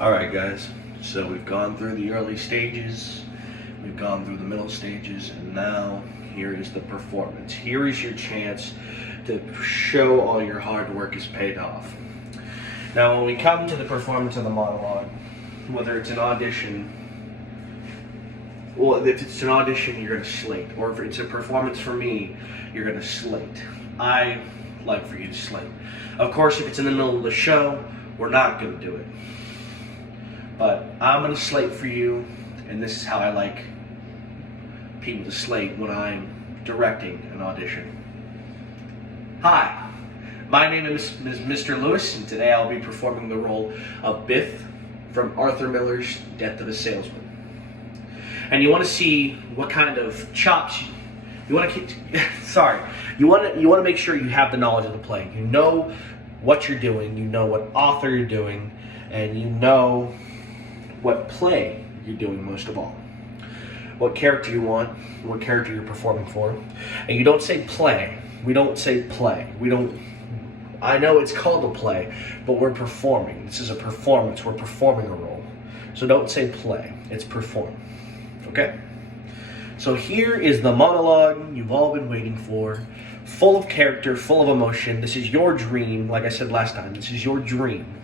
Alright guys, so we've gone through the early stages, we've gone through the middle stages, and now here is the performance. Here is your chance to show all your hard work is paid off. Now when we come to the performance of the monologue, whether it's an audition, well, if it's an audition, you're going to slate. Or if it's a performance for me, you're going to slate. I like for you to slate. Of course, if it's in the middle of the show, we're not going to do it. But I'm going to slate for you, and this is how I like people to slate when I'm directing an audition. Hi, my name is Mr. Lewis, and today I'll be performing the role of Biff from Arthur Miller's Death of a Salesman. And you want to see what kind of chops you want to you want to make sure you have the knowledge of the play. You know what you're doing, you know what author you're doing, and you know what play you're doing most of all. What character you want, what character you're performing for. And you don't say play. We don't say play. I know it's called a play, but we're performing. This is a performance. We're performing a role. So don't say play. It's perform. Okay? So here is the monologue you've all been waiting for. Full of character, full of emotion. This is your dream. Like I said last time, this is your dream.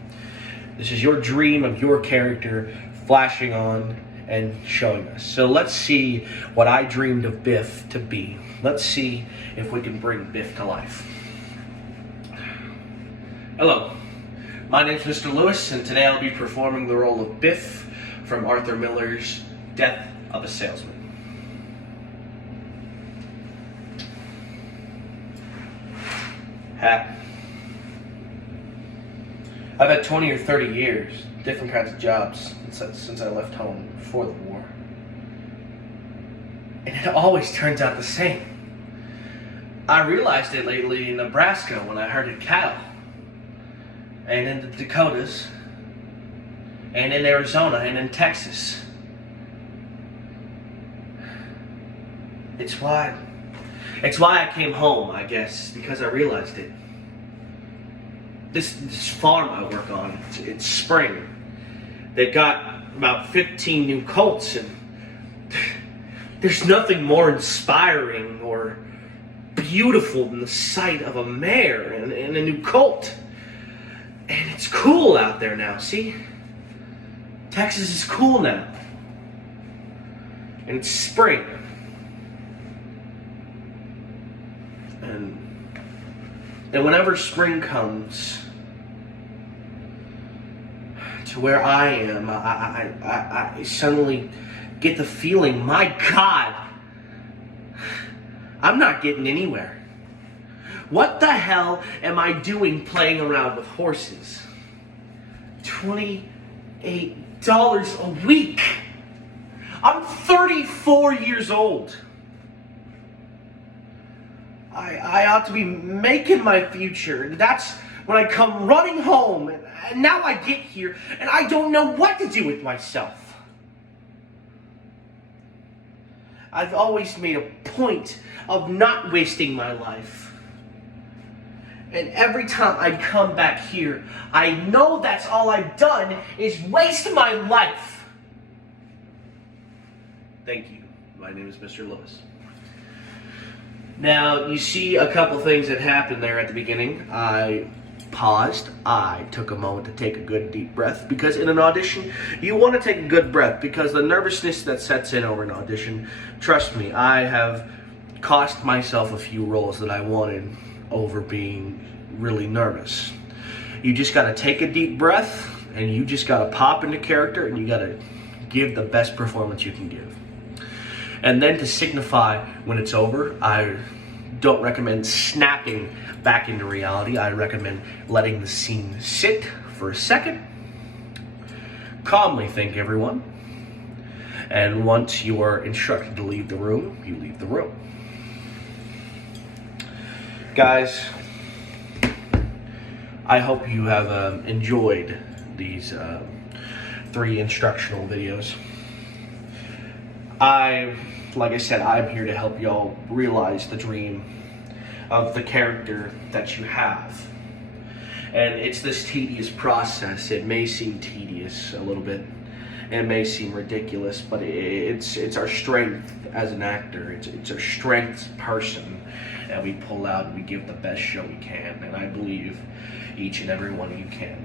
This is your dream of your character flashing on and showing us. So let's see what I dreamed of Biff to be. Let's see if we can bring Biff to life. Hello, my name's Mr. Lewis, and today I'll be performing the role of Biff from Arthur Miller's Death of a Salesman. Hat. I've had 20 or 30 years, different kinds of jobs since I left home before the war. And it always turns out the same. I realized it lately in Nebraska when I herded cattle, and in the Dakotas, and in Arizona, and in Texas. It's why I came home, I guess, because I realized it. This farm I work on, it's spring. They've got about 15 new colts, and there's nothing more inspiring or beautiful than the sight of a mare and a new colt. And it's cool out there now, see? Texas is cool now. And it's spring. And whenever spring comes to where I am, I suddenly get the feeling, my God, I'm not getting anywhere. What the hell am I doing playing around with horses? $28 a week. I'm 34 years old. I ought to be making my future. That's when I come running home, and now I get here, and I don't know what to do with myself. I've always made a point of not wasting my life. And every time I come back here, I know that's all I've done is waste my life. Thank you. My name is Mr. Lewis. Now, you see a couple things that happened there at the beginning. I paused. I took a moment to take a good deep breath, because in an audition, you want to take a good breath, because the nervousness that sets in over an audition, trust me, I have cost myself a few roles that I wanted over being really nervous. You just got to take a deep breath, and you just got to pop into character, and you got to give the best performance you can give. And then to signify when it's over, I don't recommend snapping back into reality. I recommend letting the scene sit for a second. Calmly think, everyone. And once you are instructed to leave the room, you leave the room. Guys, I hope you have enjoyed these 3 instructional videos. Like I said, I'm here to help y'all realize the dream of the character that you have. And it's this tedious process. It may seem tedious a little bit. It may seem ridiculous, but it's our strength as an actor. It's our strength person, and we pull out and we give the best show we can. And I believe each and every one of you can.